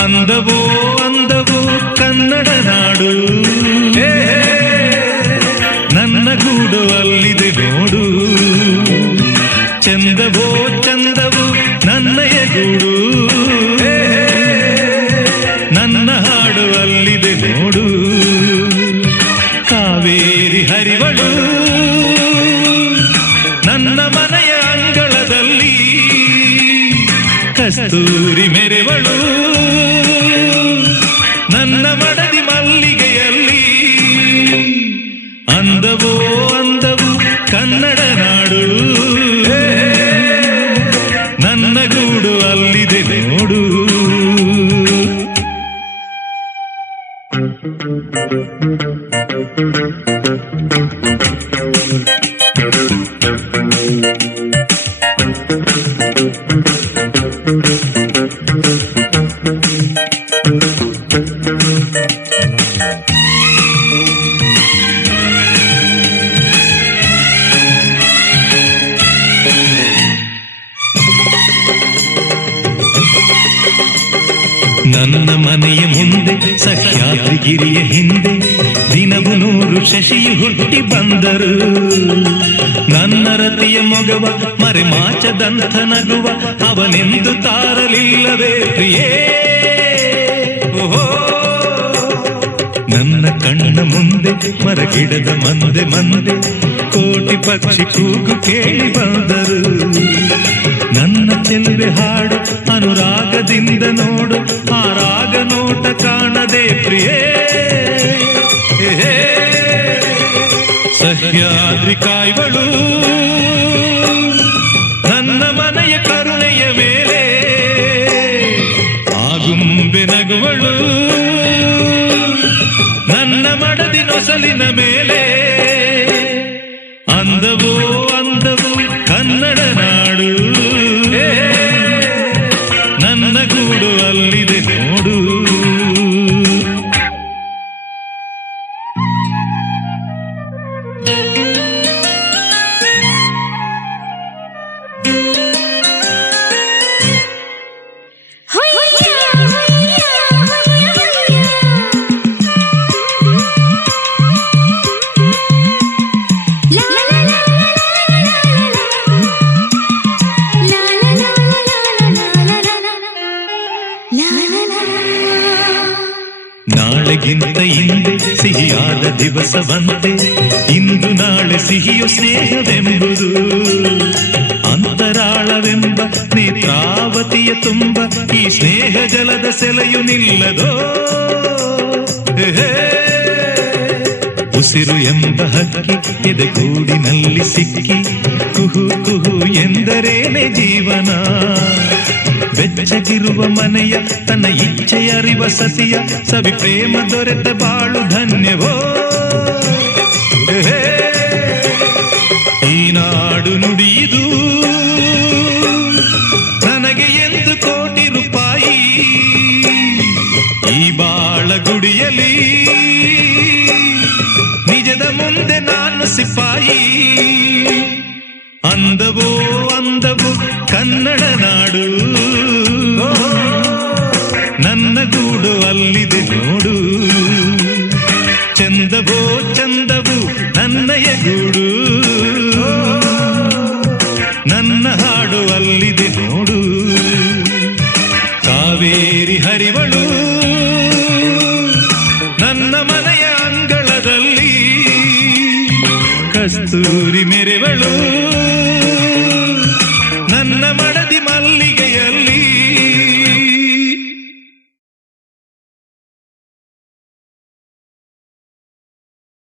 ಅಂದವೋ ಅಂದವೋ ಕನ್ನಡ ನಾಡು, ನನ್ನ ಗೂಡು ಅಲ್ಲಿದೆ ನೋಡು. ಚಂದವೋ ಚಂದವೋ ನನ್ನಯ ಗೂಡು, ನನ್ನ ಹಾಡು ಅಲ್ಲಿದೆ ನೋಡು. ಕಾವೇರಿ ಹರಿವಳು ನನ್ನ ಮನೆಯ ಅಂಗಳದಲ್ಲಿ, ಕಸ್ತೂರಿ ಮೆರೆವಳು ನನ್ನ ಮಡದಿ ಮಲ್ಲಿಗೆಯಲ್ಲಿ. ಅಂದವೋ ಅಂದವು ಕನ್ನಡ ನಾಡು, ನನ್ನ ಗೂಡು ಅಲ್ಲಿದೆ ನೋಡು. ನನ್ನ ಮನೆಯ ಮುಂದೆ ಸಹ್ಯಾದ್ರಿಗಿರಿಯ ಹಿಂದೆ ದಿನವು 100 ಶಶಿಯು ಹುಟ್ಟಿ ಬಂದರು. ನನ್ನ ರತಿಯ ಮೊಗವ ಮರೆಮಾಚದಂಥ ನಗುವ ಅವನೆಂದು ತಾರಲಿಲ್ಲವೇ ಪ್ರಿಯೇ. ಓಹೋ, ನನ್ನ ಕಣ್ಣ ಮುಂದೆ ಮರಗಿಡದ ಮಂದೆ ಮಂದೆ ಕೋಟಿ ಪಕ್ಷಿ ಕೂಗು ಕೇಳಿ ಬಂದರು. ನನ್ನ ಚೆಲುವೆ ಹಾಡು ಅನುರಾಗದಿಂದ ನೋಡು, ಆ ರಾಗ ನೋಟ ಕಾಣದೆ ಪ್ರಿಯೇ. ಸಹ್ಯಾದ್ರಿ ಕಾಯ್ವಳು ನನ್ನ ಮನೆಯ ಕರುಣೆಯ ಮೇಲೆ, ಆಗುಂಬೆ ನಗುವಳು ನನ್ನ ಮಡದಿ ನೊಸಲಿನ ಮೇಲೆ. ಅಂದವೋ ಅಂದವು ಕನ್ನಡ ನಾಡು, ನನ್ನ ಗೂಡು ಅಲ್ಲಿದೆ ನೋಡು. ನಾಳೆಗಿಂತ ಹಿಂದೆ ಸಿಹಿಯಾದ ದಿವಸವಂತೆ ಇಂದು ನಾಳೆ ಸಿಹಿಯು ಸ್ನೇಹವೆಂಬುದು. ಅಂತರಾಳವೆಂಬ ನೇತ್ರಾವತಿಯ ತುಂಬ ಈ ಸ್ನೇಹ ಜಲದ ಸೆಲೆಯು ನಿಲ್ಲದೋ. ಉಸಿರು ಎಂಬ ಹಕ್ಕಿ ಎದೆಗೂಡಿನಲ್ಲಿ ಸಿಕ್ಕಿ ಕುಹು ಕುಹು ಎಂದರೇನೆ ಜೀವನ. ಬೆಚ್ಚಗಿರುವ ಮನೆಯ ತನ್ನ ಇಚ್ಛೆಯರಿವ ಸತಿಯ ಸವಿ ಪ್ರೇಮ ದೊರೆತ ಬಾಳು ಧನ್ಯವೋ. ಈ ನಾಡು ನುಡಿಯುವುದು ನನಗೆ ಎಂದು ಕೋಟಿ ರೂಪಾಯಿ. ಈ ಬಾಳ ಗುಡಿಯಲ್ಲಿ ನಿಜದ ಮುಂದೆ ನಾನು ಸಿಪಾಯಿ. ಅಂದವೋ ಅಂದವು ಕನ್ನಡ ನಾಡು, ನನ್ನ ಗೂಡು ಅಲ್ಲಿದೆ ನೋಡು. ಚಂದವೋ ಚಂದವು ನನ್ನಯ ಗೂಡು, ನನ್ನ ಹಾಡು ಅಲ್ಲಿದೆ ನೋಡು. ಕಾವೇರಿ ಹರಿವಳು ನನ್ನ ಮನೆಯ ಅಂಗಳದಲ್ಲಿ, ಕಸ್ತೂರಿ ಮೆರೆವಳು